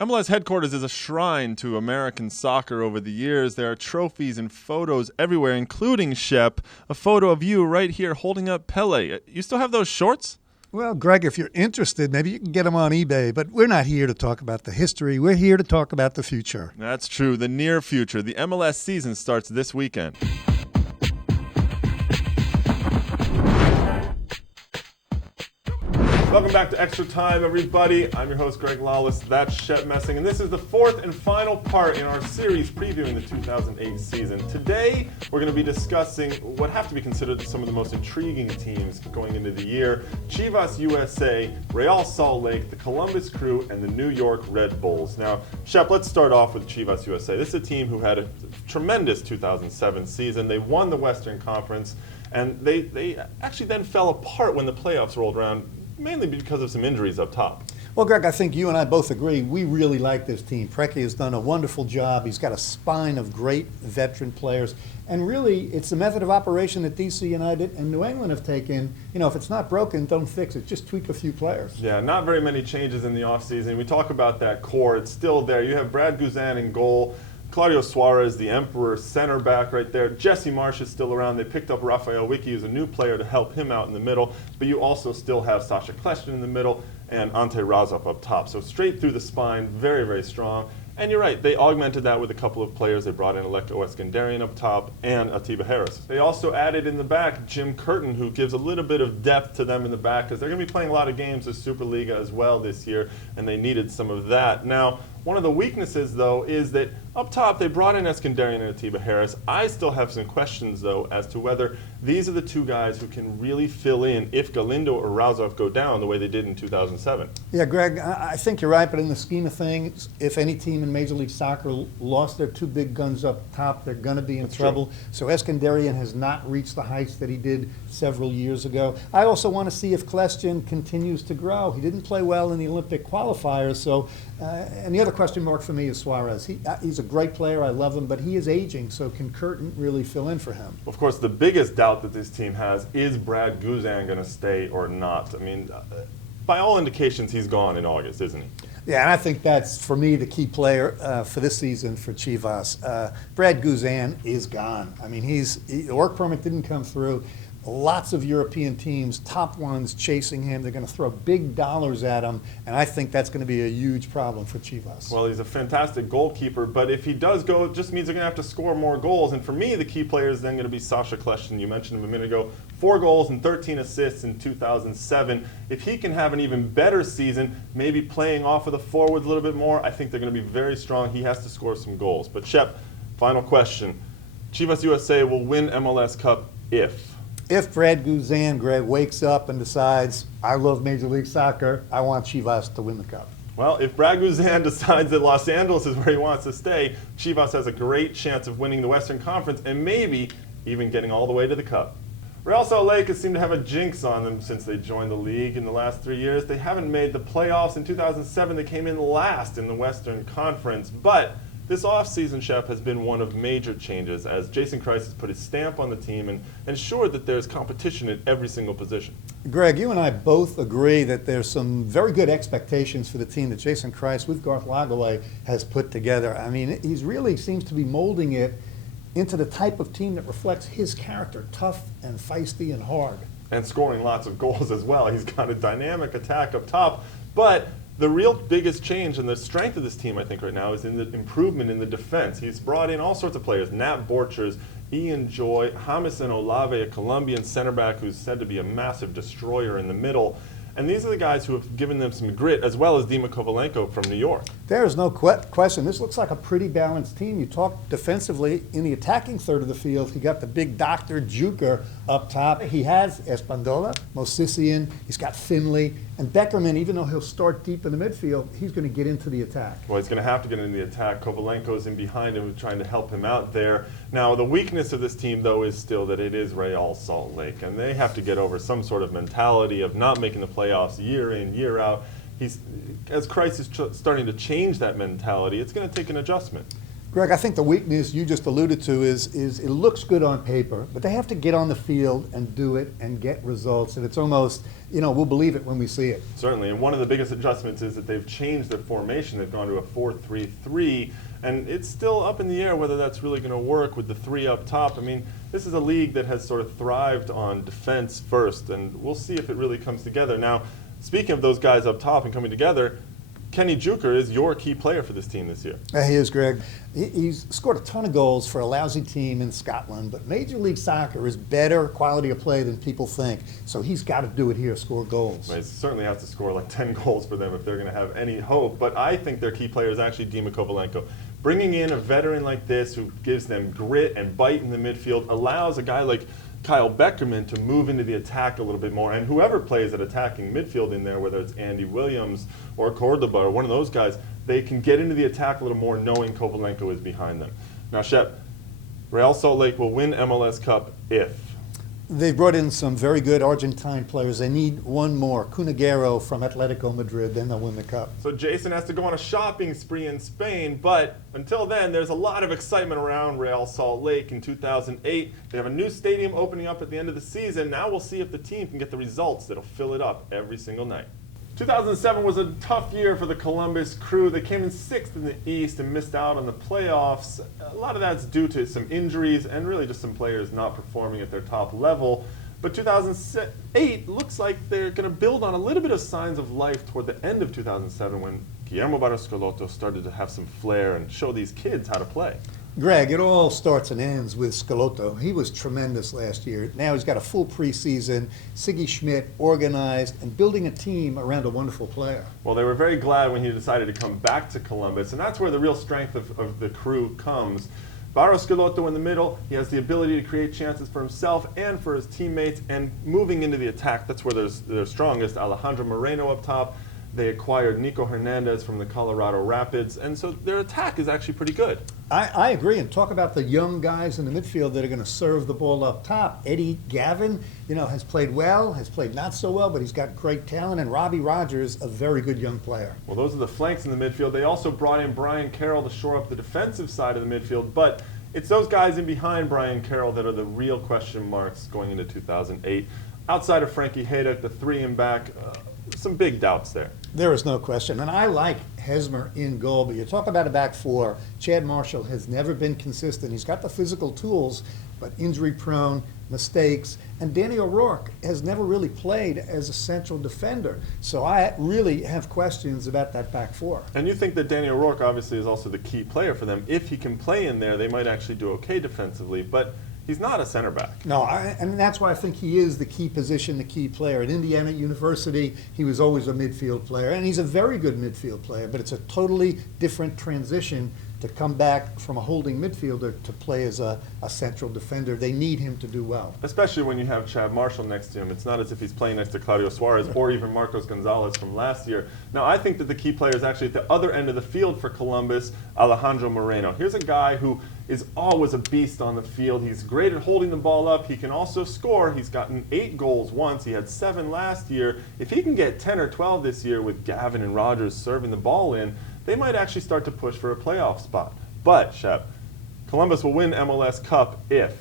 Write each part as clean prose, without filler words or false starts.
MLS headquarters is a shrine to American soccer over the years. There are trophies and photos everywhere, including, Shep, a photo of you right here holding up Pele. You still have those shorts? Well, Greg, if you're interested, maybe you can get them on eBay, but we're not here to talk about the history. We're here to talk about the future. That's true, the near future. The MLS season starts this weekend. Welcome back to Extra Time, everybody. I'm your host, Greg Lawless. That's Shep Messing, and this is the fourth and final part in our series previewing the 2008 season. Today, we're going to be discussing what have to be considered some of the most intriguing teams going into the year: Chivas USA, Real Salt Lake, the Columbus Crew, and the New York Red Bulls. Now, Shep, let's start off with Chivas USA. This is a team who had a tremendous 2007 season. They won the Western Conference, and they actually then fell apart when the playoffs rolled around, mainly because of some injuries up top. Well, Greg, I think you and I both agree we really like this team. Preki has done a wonderful job. He's got a spine of great veteran players. And really, it's the method of operation that DC United and New England have taken. You know, if it's not broken, don't fix it. Just tweak a few players. Yeah, not very many changes in the offseason. We talk about that core. It's still there. You have Brad Guzan in goal. Claudio Suarez, the Emperor, center back right there. Jesse Marsh is still around. They picked up Rafael Wiki, who's a new player, to help him out in the middle. But you also still have Sasha Kleshtin in the middle and Ante Razov up top. So straight through the spine, very, very strong. And you're right, they augmented that with a couple of players. They brought in Alecto Eskandarian up top and Atiba Harris. They also added in the back Jim Curtin, who gives a little bit of depth to them in the back, because they're going to be playing a lot of games of Superliga as well this year, and they needed some of that. Now, one of the weaknesses, though, is that up top they brought in Eskandarian and Atiba Harris. I still have some questions, though, as to whether these are the two guys who can really fill in if Galindo or Razov go down the way they did in 2007. Yeah, Greg, I think you're right, but in the scheme of things, if any team in Major League Soccer lost their two big guns up top, they're going to be in trouble. True. So Eskandarian has not reached the heights that he did several years ago. I also want to see if Kleshtin continues to grow. He didn't play well in the Olympic qualifiers, so and the other question mark for me is Suarez. He's a great player. I love him, but he is aging, so can Curtin really fill in for him? Of course, the biggest doubt that this team has is Brad Guzan going to stay or not? I mean, by all indications, he's gone in August, isn't he? Yeah, and I think that's, for me, the key player for this season for Chivas. Brad Guzan is gone. I mean, the work permit didn't come through. Lots of European teams, top ones, chasing him. They're going to throw big dollars at him, and I think that's going to be a huge problem for Chivas. Well, he's a fantastic goalkeeper, but if he does go, it just means they're going to have to score more goals. And for me, the key player is then going to be Sasha Kleshtin. You mentioned him a minute ago. 4 goals and 13 assists in 2007. If he can have an even better season, maybe playing off of the forwards a little bit more, I think they're going to be very strong. He has to score some goals. But Shep, final question. Chivas USA will win MLS Cup if Brad Guzan, Greg, wakes up and decides, I love Major League Soccer, I want Chivas to win the Cup. Well, if Brad Guzan decides that Los Angeles is where he wants to stay, Chivas has a great chance of winning the Western Conference and maybe even getting all the way to the Cup. Real Salt Lake has seemed to have a jinx on them since they joined the league in the last 3 years. They haven't made the playoffs. In 2007, they came in last in the Western Conference, but this offseason, Shep, has been one of major changes as Jason Kreis has put his stamp on the team and ensured that there's competition at every single position. Greg, you and I both agree that there's some very good expectations for the team that Jason Kreis with Garth Lagerwey has put together. I mean, he really seems to be molding it into the type of team that reflects his character, tough and feisty and hard. And scoring lots of goals as well. He's got a dynamic attack up top, but the real biggest change and the strength of this team, I think, right now is in the improvement in the defense. He's brought in all sorts of players: Nat Borchers, Ian Joy, Jamison Olave, a Colombian center back who's said to be a massive destroyer in the middle. And these are the guys who have given them some grit, as well as Dima Kovalenko from New York. There is no question. This looks like a pretty balanced team. You talk defensively. In the attacking third of the field, he got the big Dr. Juker up top. He has Espandola, Mosisian, he's got Finley, and Beckerman, even though he'll start deep in the midfield, he's going to get into the attack. Well, he's going to have to get into the attack. Kovalenko's in behind him trying to help him out there. Now, the weakness of this team, though, is still that it is Real Salt Lake, and they have to get over some sort of mentality of not making the playoffs year in, year out. As Kreis is starting to change that mentality, it's going to take an adjustment. Greg, I think the weakness you just alluded to is it looks good on paper, but they have to get on the field and do it and get results. And it's almost, we'll believe it when we see it. Certainly, and one of the biggest adjustments is that they've changed their formation. They've gone to a 4-3-3, and it's still up in the air whether that's really going to work with the three up top. I mean, this is a league that has sort of thrived on defense first, and we'll see if it really comes together. Now, speaking of those guys up top and coming together, Kenny Juker is your key player for this team this year. He is, Greg. He's scored a ton of goals for a lousy team in Scotland, but Major League Soccer is better quality of play than people think. So he's got to do it here, score goals. Well, he certainly has to score like 10 goals for them if they're going to have any hope. But I think their key player is actually Dima Kovalenko. Bringing in a veteran like this who gives them grit and bite in the midfield allows a guy like Kyle Beckerman to move into the attack a little bit more, and whoever plays at attacking midfield in there, whether it's Andy Williams or Cordoba or one of those guys, they can get into the attack a little more knowing Kovalenko is behind them. Now, Shep, Real Salt Lake will win MLS Cup if? They've brought in some very good Argentine players. They need one more, Cunagüero from Atletico Madrid, then they'll win the Cup. So Jason has to go on a shopping spree in Spain, but until then, there's a lot of excitement around Real Salt Lake in 2008. They have a new stadium opening up at the end of the season. Now we'll see if the team can get the results that'll fill it up every single night. 2007 was a tough year for the Columbus Crew. They came in 6th in the East and missed out on the playoffs. A lot of that's due to some injuries and really just some players not performing at their top level. But 2008 looks like they're going to build on a little bit of signs of life toward the end of 2007 when Guillermo Barros Schelotto started to have some flair and show these kids how to play. Greg, it all starts and ends with Schelotto. He was tremendous last year. Now he's got a full preseason. Siggy Schmidt organized and building a team around a wonderful player. Well, they were very glad when he decided to come back to Columbus, and that's where the real strength of the Crew comes. Barros Schelotto in the middle, he has the ability to create chances for himself and for his teammates, and moving into the attack, that's where they're strongest. Alejandro Moreno up top. They acquired Nico Hernandez from the Colorado Rapids, and so their attack is actually pretty good. I agree, and talk about the young guys in the midfield that are going to serve the ball up top. Eddie Gavin, has played well, has played not so well, but he's got great talent, and Robbie Rogers, a very good young player. Well, those are the flanks in the midfield. They also brought in Brian Carroll to shore up the defensive side of the midfield, but it's those guys in behind Brian Carroll that are the real question marks going into 2008. Outside of Frankie Haydock, the three in back, some big doubts there. There is no question. And I like Hesmer in goal, but you talk about a back four. Chad Marshall has never been consistent. He's got the physical tools, but injury prone, mistakes. And Danny O'Rourke has never really played as a central defender. So I really have questions about that back four. And you think that Danny O'Rourke obviously is also the key player for them. If he can play in there, they might actually do okay defensively. But he's not a center back. No, and that's why I think he is the key position, the key player. At Indiana University, he was always a midfield player, and he's a very good midfield player, but it's a totally different transition to come back from a holding midfielder to play as a central defender. They need him to do well. Especially when you have Chad Marshall next to him. It's not as if he's playing next to Claudio Suarez or even Marcos Gonzalez from last year. Now, I think that the key player is actually at the other end of the field for Columbus, Alejandro Moreno. Here's a guy who is always a beast on the field. He's great at holding the ball up. He can also score. He's gotten 8 goals once. He had 7 last year. If he can get 10 or 12 this year with Gavin and Rogers serving the ball in, they might actually start to push for a playoff spot. But, Shep, Columbus will win MLS Cup if?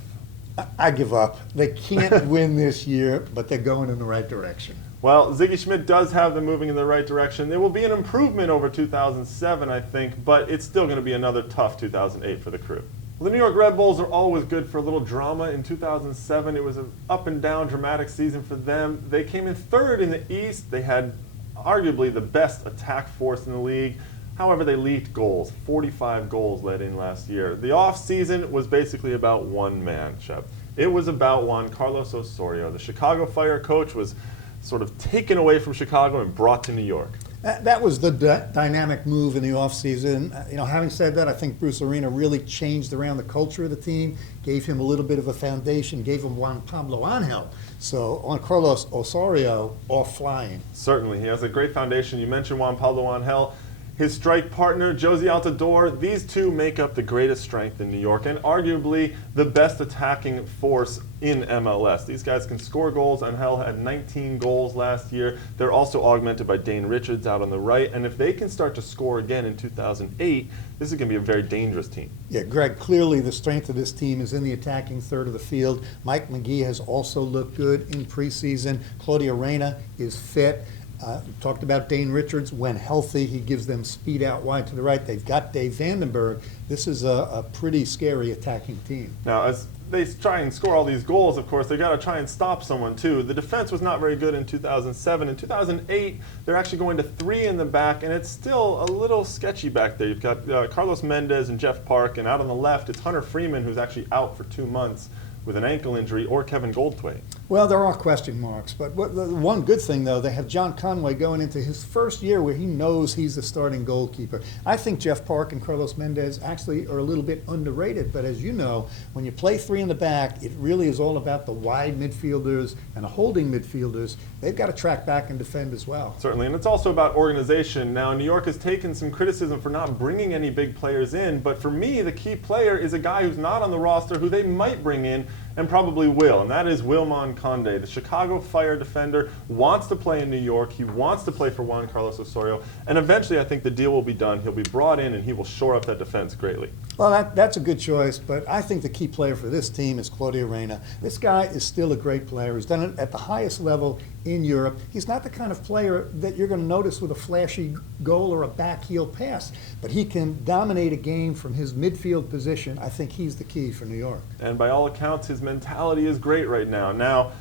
I give up. They can't win this year, but they're going in the right direction. Well, Siggy Schmidt does have them moving in the right direction. There will be an improvement over 2007, I think, but it's still going to be another tough 2008 for the Crew. Well, the New York Red Bulls are always good for a little drama. In 2007, it was an up-and-down dramatic season for them. They came in 3rd in the East. They had arguably the best attack force in the league. However, they leaked goals. 45 goals let in last year. The off-season was basically about one man, Shep. It was about Juan Carlos Osorio. The Chicago Fire coach was sort of taken away from Chicago and brought to New York. That was the dynamic move in the offseason. Having said that, I think Bruce Arena really changed around the culture of the team, gave him a little bit of a foundation, gave him Juan Pablo Angel. So Juan Carlos Osorio off flying. Certainly. He has a great foundation. You mentioned Juan Pablo Angel. his strike partner, Josie Altidore. These two make up the greatest strength in New York and arguably the best attacking force in MLS. These guys can score goals, and hell had 19 goals last year. They're also augmented by Dane Richards out on the right, and if they can start to score again in 2008, this is going to be a very dangerous team. Yeah, Greg, clearly the strength of this team is in the attacking third of the field. Mike McGee has also looked good in preseason. Claudio Reyna is fit. We talked about Dane Richards. When healthy, he gives them speed out wide to the right. They've got Dave Vandenberg. This is a pretty scary attacking team. Now, as they try and score all these goals, of course, they've got to try and stop someone, too. The defense was not very good in 2007. In 2008, they're actually going to 3 in the back, and it's still a little sketchy back there. You've got Carlos Mendez and Jeff Park, and out on the left, it's Hunter Freeman, who's actually out for 2 months with an ankle injury, or Kevin Goldthwait. Well, there are question marks, but the one good thing, though, they have John Conway going into his first year where he knows he's the starting goalkeeper. I think Jeff Park and Carlos Mendez actually are a little bit underrated, but as you know, when you play 3 in the back, it really is all about the wide midfielders and the holding midfielders. They've got to track back and defend as well. Certainly, and it's also about organization. Now, New York has taken some criticism for not bringing any big players in, but for me, the key player is a guy who's not on the roster who they might bring in and probably will, and that is Wilmon Conde. The Chicago Fire defender wants to play in New York. He wants to play for Juan Carlos Osorio, and eventually I think the deal will be done. He'll be brought in, and he will shore up that defense greatly. Well, that's a good choice, but I think the key player for this team is Claudio Reyna. This guy is still a great player. He's done it at the highest level in Europe. He's not the kind of player that you're going to notice with a flashy goal or a backheel pass, but he can dominate a game from his midfield position. I think he's the key for New York. And by all accounts, his mentality is great right now. Now,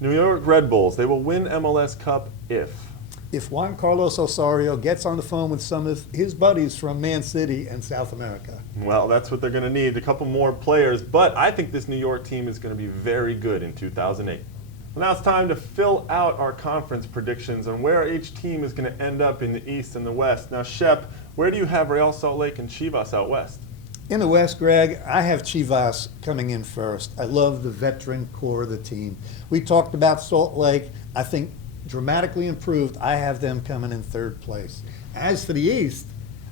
New York Red Bulls, they will win MLS Cup if Juan Carlos Osorio gets on the phone with some of his buddies from Man City and South America. Well, that's what they're going to need, a couple more players, but I think this New York team is going to be very good in 2008. Well, now it's time to fill out our conference predictions on where each team is going to end up in the East and the West. Now, Shep, where do you have Real Salt Lake and Chivas out west? In the West, Greg, I have Chivas coming in first. I love the veteran core of the team. We talked about Salt Lake. I think dramatically improved. I have them coming in third place. As for the East,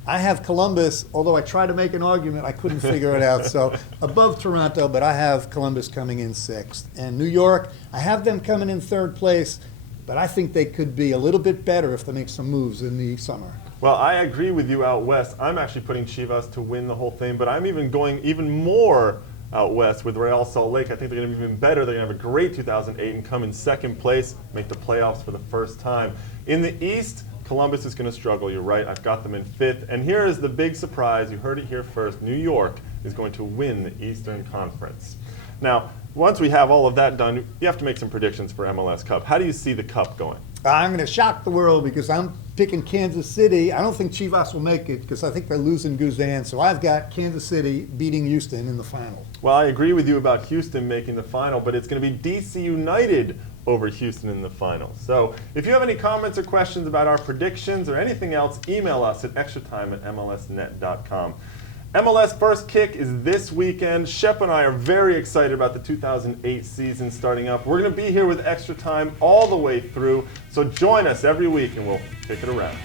I have Columbus, although I tried to make an argument, I couldn't figure it out. So above Toronto, but I have Columbus coming in sixth. And New York, I have them coming in third place, but I think they could be a little bit better if they make some moves in the summer. Well, I agree with you out west. I'm actually putting Chivas to win the whole thing, but I'm even going even more out west with Real Salt Lake. I think they're going to be even better. They're going to have a great 2008 and come in second place, make the playoffs for the first time. In the East, Columbus is going to struggle. You're right. I've got them in fifth. And here is the big surprise. You heard it here first. New York is going to win the Eastern Conference. Now, once we have all of that done, you have to make some predictions for MLS Cup. How do you see the Cup going? I'm going to shock the world because I'm picking Kansas City. I don't think Chivas will make it because I think they're losing Guzan. So I've got Kansas City beating Houston in the final. Well, I agree with you about Houston making the final, but it's going to be DC United over Houston in the final. So if you have any comments or questions about our predictions or anything else, email us at extratime@mlsnet.com. MLS First Kick is this weekend. Shep and I are very excited about the 2008 season starting up. We're going to be here with Extra Time all the way through, so join us every week and we'll kick it around.